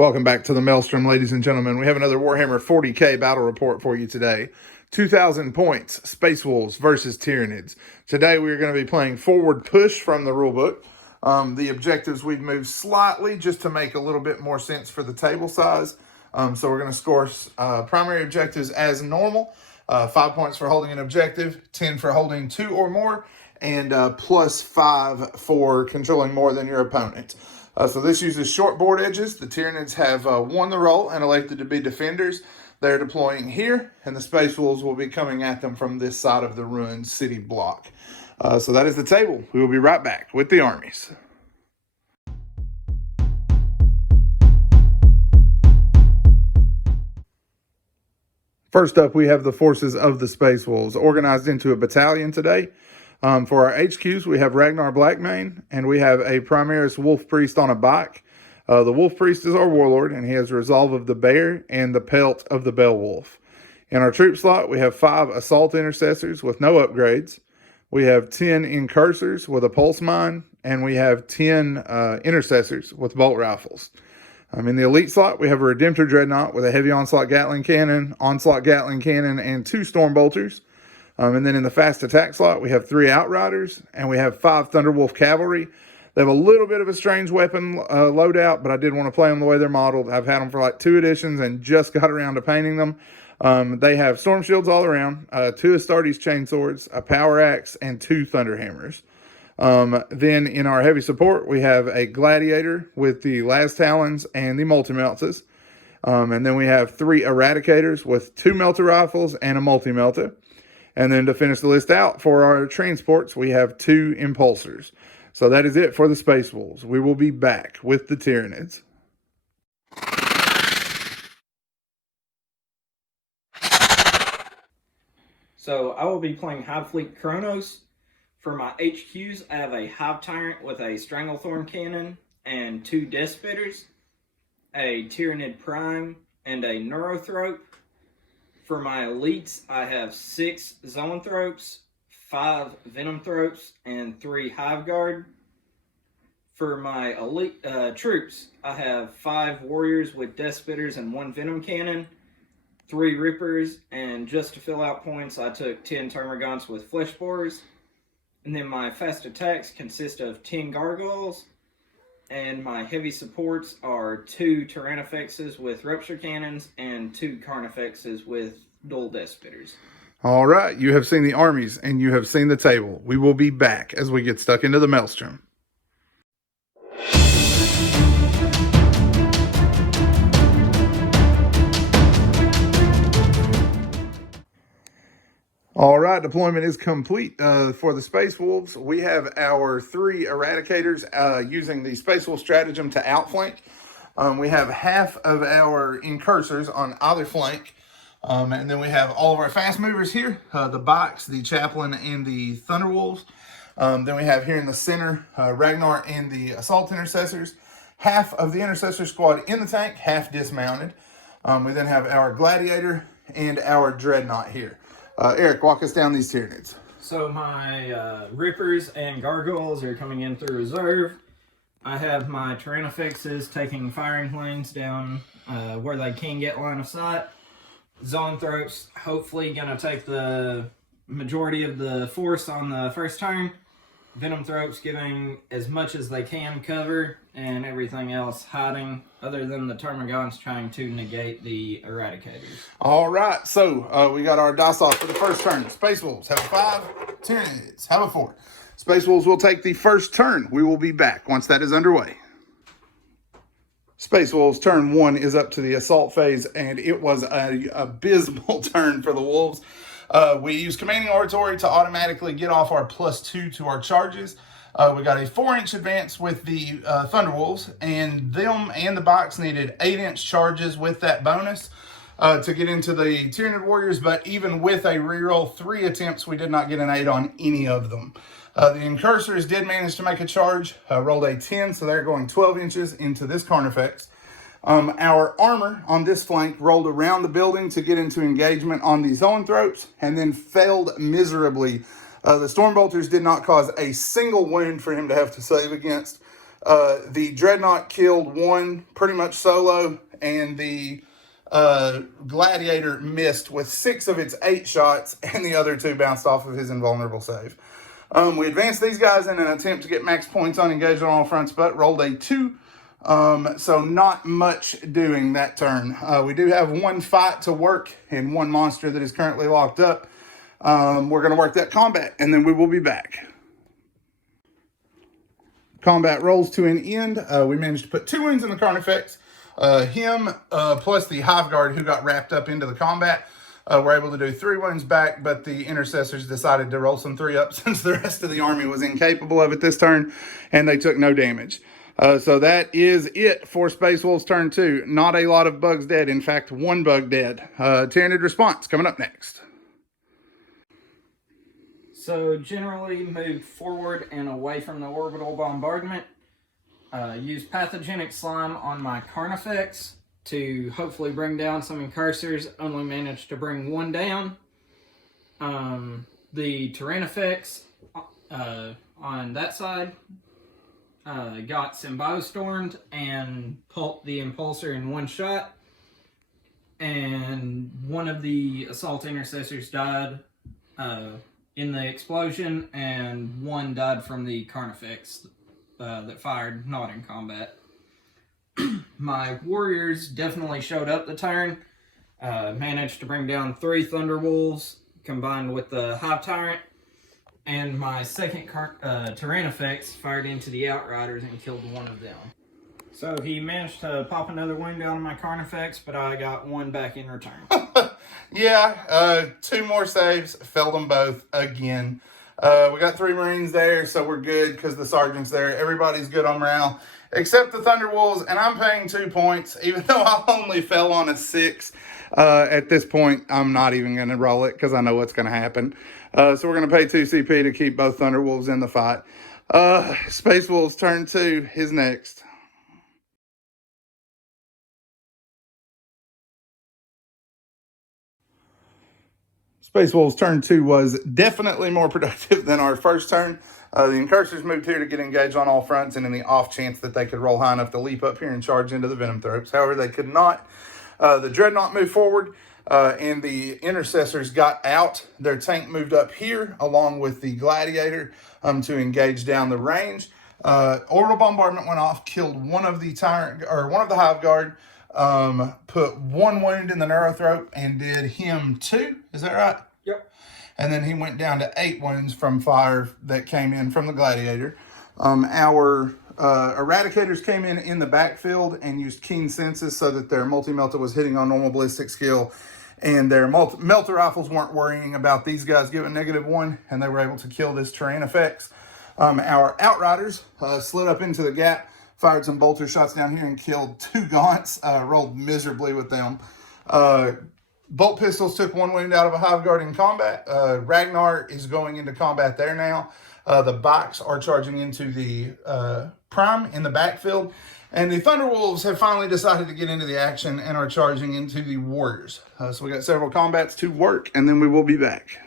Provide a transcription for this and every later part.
Welcome back to the Maelstrom, ladies and gentlemen. We have another Warhammer 40k battle report for you today. 2,000 points, Space Wolves versus Tyranids. Today we are going to be playing forward push from the rulebook. The objectives we've moved slightly just to make a little bit more sense for the table size. So we're going to score primary objectives as normal. 5 points for holding an objective, 10 for holding 2 or more, and plus 5 for controlling more than your opponent. So this uses short board edges. The Tyranids have won the role and elected to be defenders. They're deploying here, and the Space Wolves will be coming at them from this side of the ruined city block. So that is the table. We will be right back with the armies. First up, we have the forces of the Space Wolves organized into a battalion today. For our HQs, we have Ragnar Blackmane, and we have a Primaris Wolf Priest on a bike. The Wolf Priest is our warlord, and he has Resolve of the Bear and the Pelt of the Beowulf. In our troop slot, we have 5 Assault Intercessors with no upgrades. We have 10 Incursors with a Pulse Mine, and we have 10 Intercessors with Bolt Rifles. In the Elite slot, we have a Redemptor Dreadnought with a Heavy Onslaught Gatling Cannon, and 2 Storm Bolters. And then in the Fast Attack slot, we have 3 Outriders, and we have 5 Thunderwolf Cavalry. They have a little bit of a strange weapon loadout, but I did want to play them the way they're modeled. I've had them for like 2 editions and just got around to painting them. They have Storm Shields all around, 2 Astartes Chainswords, a Power Axe, and 2 Thunderhammers. Then in our heavy support, we have a Gladiator with the Las Talons and the Multi-Meltas. And then we have 3 Eradicators with 2 Melta Rifles and a Multi-Melta. And then to finish the list out for our transports, we have 2 Impulsors. So that is it for the Space Wolves. We will be back with the Tyranids. So I will be playing Hive Fleet Kronos. For my HQs, I have a Hive Tyrant with a Stranglethorn Cannon and 2 Death Spitters, a Tyranid Prime, and a Neurothrope. For my elites, I have 6 Zoanthropes, 5 Venomthropes, and 3 Hive Guard. For my elite troops, I have 5 Warriors with Death Spitters and 1 Venom Cannon, 3 Rippers, and just to fill out points, I took 10 Termagants with Flesh Borers. And then my fast attacks consist of 10 Gargoyles, and my heavy supports are 2 Tyrannifexes with Rupture Cannons and 2 Carnifexes with dual Death Spitters. All right, you have seen the armies and you have seen the table. We will be back as we get stuck into the Maelstrom. All right, deployment is complete for the Space Wolves. We have our 3 Eradicators using the Space Wolf stratagem to outflank. We have half of our Incursors on either flank. And then we have all of our fast movers here, the Bikes, the Chaplain, and the Thunderwolves. Then we have here in the center, Ragnar and the Assault Intercessors. Half of the Intercessor squad in the tank, half dismounted. We then have our Gladiator and our Dreadnought here. Eric, walk us down these Tyranids. So my Rippers and Gargoyles are coming in through reserve. I have my Tyrannifexes taking firing lanes down where they can get line of sight. Zoanthropes hopefully going to take the majority of the force on the first turn. Venomthropes giving as much as they can cover, and everything else hiding, other than the Termagants trying to negate the Eradicators. All right, so we got our dice off for the first turn. Space Wolves have a 5, Tyranids have a 4. Space Wolves will take the first turn. We will be back once that is underway. Space Wolves turn 1 is up to the assault phase, and it was an abysmal turn for the Wolves. We use Commanding Oratory to automatically get off our +2 to our charges. We got a 4-inch advance with the Thunderwolves, and them and the Bikes needed 8-inch charges with that bonus to get into the Tyranid Warriors, but even with a reroll 3 attempts, we did not get an 8 on any of them. The Incursors did manage to make a charge, rolled a 10, so they're going 12 inches into this Carnifex. Our armor on this flank rolled around the building to get into engagement on the Zoanthropes and then failed miserably. The Stormbolters did not cause a single wound for him to have to save against. The Dreadnought killed one pretty much solo, and the Gladiator missed with 6 of its 8 shots, and the other 2 bounced off of his invulnerable save. We advanced these guys in an attempt to get max points on engaged on all fronts, but rolled a 2. So not much doing that turn. We do have 1 fight to work and 1 monster that is currently locked up. We're going to work that combat, and then we will be back. Combat rolls to an end. We managed to put 2 wounds in the Carnifex. Him plus the Hive Guard who got wrapped up into the combat were able to do 3 wounds back, but the Intercessors decided to roll some 3-up since the rest of the army was incapable of it this turn, and they took no damage. So that is it for Space Wolves turn 2. Not a lot of bugs dead. In fact, 1 bug dead. Tyranid response coming up next. So generally moved forward and away from the orbital bombardment. Use pathogenic slime on my Carnifex to hopefully bring down some incursors. Only managed to bring 1 down. The Tyrannifex on that side got Symbio-stormed and pulped the Impulsor in 1 shot. And 1 of the Assault Intercessors died in the explosion, and 1 died from the Carnifex that fired not in combat. My warriors definitely showed up the turn. Managed to bring down 3 Thunderwolves combined with the Hive Tyrant, and my second Tyrannifex fired into the Outriders and killed 1 of them. So he managed to pop another wound down on my Carnifex, but I got 1 back in return. Yeah, 2 more saves, failed them both again. We got 3 Marines there, so we're good because the Sergeant's there. Everybody's good on morale, except the Thunderwolves, and I'm paying 2 points, even though I only fell on a 6. At this point, I'm not even going to roll it because I know what's going to happen. So we're going to pay 2 CP to keep both Thunderwolves in the fight. Space Wolves turn 2 is next. Space Wolves turn 2 was definitely more productive than our first turn. The Incursors moved here to get engaged on all fronts, and in the off chance that they could roll high enough to leap up here and charge into the Venom Thropes. However, they could not. The Dreadnought moved forward, and the Intercessors got out. Their tank moved up here, along with the Gladiator, to engage down the range. Orbital bombardment went off, killed 1 of the Hive Guard, put 1 wound in the Neurothrope, and did him 2. Is that right? Yep. And then he went down to 8 wounds from fire that came in from the Gladiator. Our Eradicators came in the backfield and used keen senses so that their multi-melta was hitting on normal ballistic skill, and their melta rifles weren't worrying about these guys giving -1, and they were able to kill this Tyrannifex. Our Outriders slid up into the gap, fired some bolter shots down here, and killed 2 Gaunts. Rolled miserably with them. Bolt pistols took 1 wound out of a Hive Guard in combat. Ragnar is going into combat there now. The bikes are charging into the Prime in the backfield. And the Thunderwolves have finally decided to get into the action and are charging into the Warriors. So we got several combats to work, and then we will be back.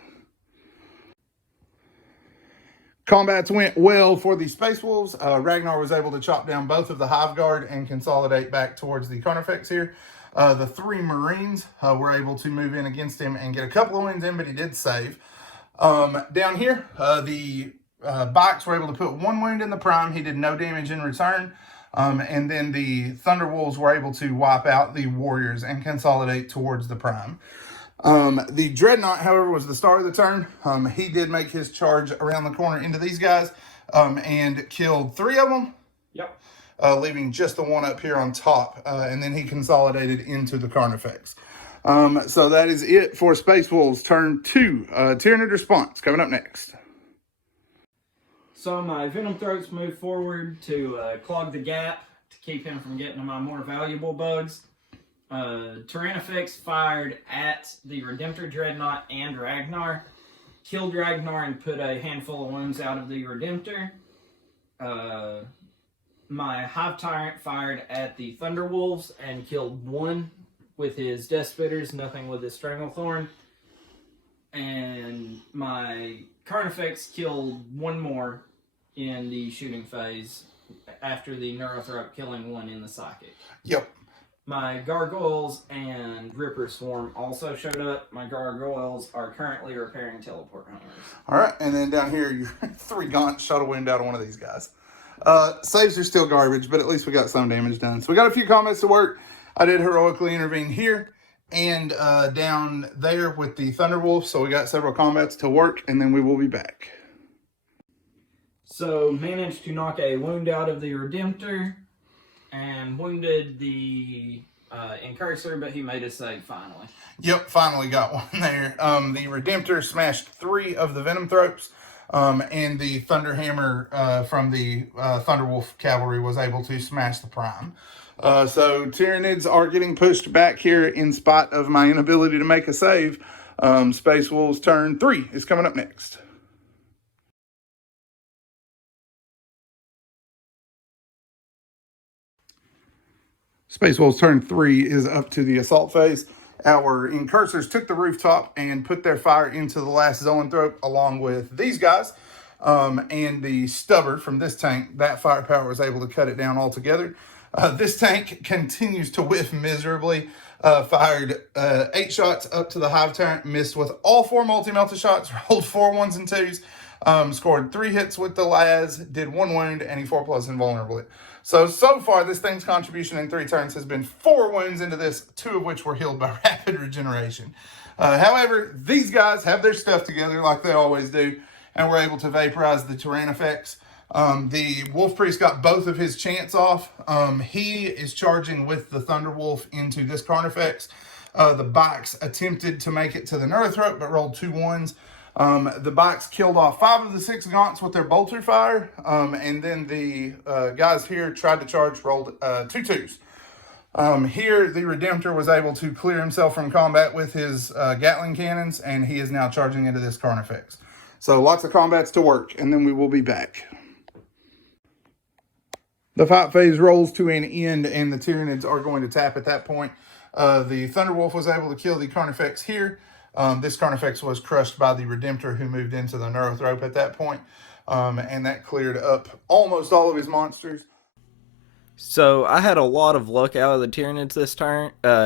Combats went well for the Space Wolves. Ragnar was able to chop down both of the Hive Guard and consolidate back towards the Carnifex here. The 3 Marines were able to move in against him and get a couple of wins in, but he did save. Down here, the bikes were able to put 1 wound in the Prime. He did no damage in return. And then the Thunderwolves were able to wipe out the Warriors and consolidate towards the Prime. The Dreadnought, however, was the star of the turn. He did make his charge around the corner into these guys and killed 3 of them. Yep. Leaving just the 1 up here on top. And then he consolidated into the Carnifex. So that is it for Space Wolves turn 2. Tyranid response coming up next. So my Venom Throats moved forward to clog the gap to keep him from getting to my more valuable bugs. Tyrannifex fired at the Redemptor Dreadnought and Ragnar. Killed Ragnar and put a handful of wounds out of the Redemptor. My Hive Tyrant fired at the Thunderwolves and killed 1 with his Death Spitters, nothing with his Stranglethorn. And my Carnifex killed 1 more in the shooting phase after the Neurothrope killing one in the psychic. Yep. My Gargoyles and Ripper Swarm also showed up. My Gargoyles are currently repairing teleport hunters. All right, and then down here, your 3 Gaunts shot a wound out of one of these guys. Saves are still garbage, but at least we got some damage done. So we got a few combats to work. I did heroically intervene here and down there with the Thunderwolf. So we got several combats to work, and then we will be back. So managed to knock a wound out of the Redemptor and wounded the Incursor, but he made a save finally. Yep, finally got one there. The Redemptor smashed 3 of the Venom Thropes, and the Thunderhammer from the Thunderwolf Cavalry was able to smash the Prime. So Tyranids are getting pushed back here in spite of my inability to make a save. Space Wolves turn 3 is coming up next. Space Wolves turn 3 is up to the assault phase. Our Incursors took the rooftop and put their fire into the last Zoanthrope along with these guys. And the Stubber from this tank, that firepower was able to cut it down altogether. This tank continues to whiff miserably. Fired 8 shots up to the Hive Tyrant, missed with all 4 multi-melta shots, rolled 4 1s and 2s, scored 3 hits with the Laz, did 1 wound, and he 4+ invulnerable. So far, this thing's contribution in 3 turns has been 4 wounds into this, 2 of which were healed by rapid regeneration. However, these guys have their stuff together like they always do, and were able to vaporize the Tyrannifex. The Wolf Priest got both of his chants off. He is charging with the Thunderwolf into this Carnifex. The Bikes attempted to make it to the Neurothrope, but rolled 2 1s. The Bikes killed off 5 of the 6 Gaunts with their bolter fire. And then the guys here tried to charge, rolled 2 2s. Here, the Redemptor was able to clear himself from combat with his Gatling cannons, and he is now charging into this Carnifex. So lots of combats to work, and then we will be back. The fight phase rolls to an end, and the Tyranids are going to tap at that point. The Thunderwolf was able to kill the Carnifex here. This Carnifex was crushed by the Redemptor, who moved into the Neurothrope at that point. And that cleared up almost all of his monsters. So I had a lot of luck out of the Tyranids this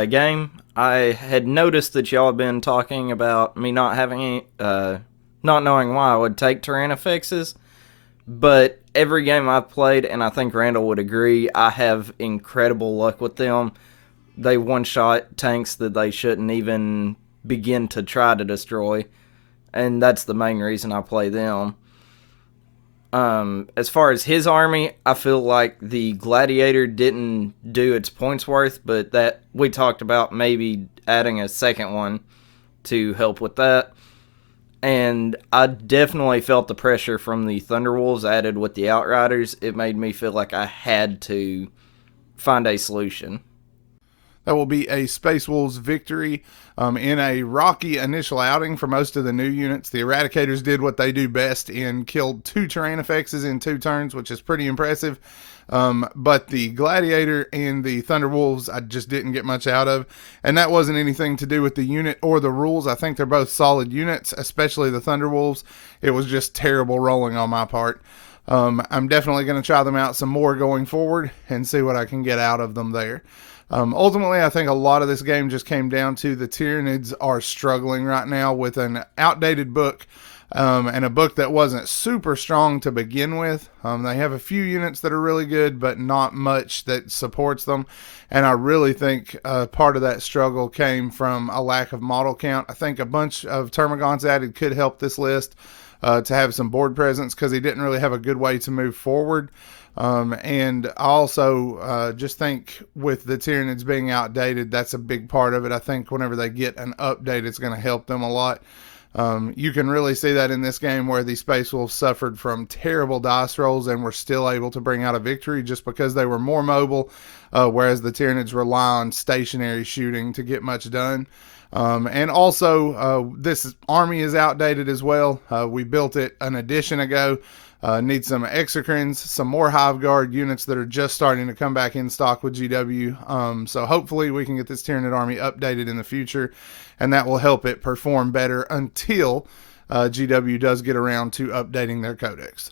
game. I had noticed that y'all had been talking about me not having any, not knowing why I would take Tyrannifexes. But every game I've played, and I think Randall would agree, I have incredible luck with them. They one-shot tanks that they shouldn't even begin to try to destroy. And that's the main reason I play them. As far as his army, I feel like the Gladiator didn't do its points worth, but that we talked about maybe adding a second one to help with that. And I definitely felt the pressure from the Thunderwolves added with the Outriders. It made me feel like I had to find a solution. That will be a Space Wolves victory in a rocky initial outing for most of the new units. The Eradicators did what they do best and killed 2 Tyrannifexes in 2 turns, which is pretty impressive. But the Gladiator and the Thunderwolves, I just didn't get much out of. And that wasn't anything to do with the unit or the rules. I think they're both solid units, especially the Thunderwolves. It was just terrible rolling on my part. I'm definitely going to try them out some more going forward and see what I can get out of them there. Ultimately, I think a lot of this game just came down to the Tyranids are struggling right now with an outdated book, and a book that wasn't super strong to begin with. They have a few units that are really good, but not much that supports them. And I really think part of that struggle came from a lack of model count. I think a bunch of Termagants added could help this list to have some board presence, because he didn't really have a good way to move forward. And I also just think with the Tyranids being outdated, that's a big part of it. I think whenever they get an update, it's going to help them a lot. You can really see that in this game where the Space Wolves suffered from terrible dice rolls and were still able to bring out a victory just because they were more mobile, whereas the Tyranids rely on stationary shooting to get much done. And also, this army is outdated as well. We built it an edition ago. Need some Exocrines, some more Hive Guard units that are just starting to come back in stock with GW. So hopefully we can get this Tyranid army updated in the future, and that will help it perform better until GW does get around to updating their Codex.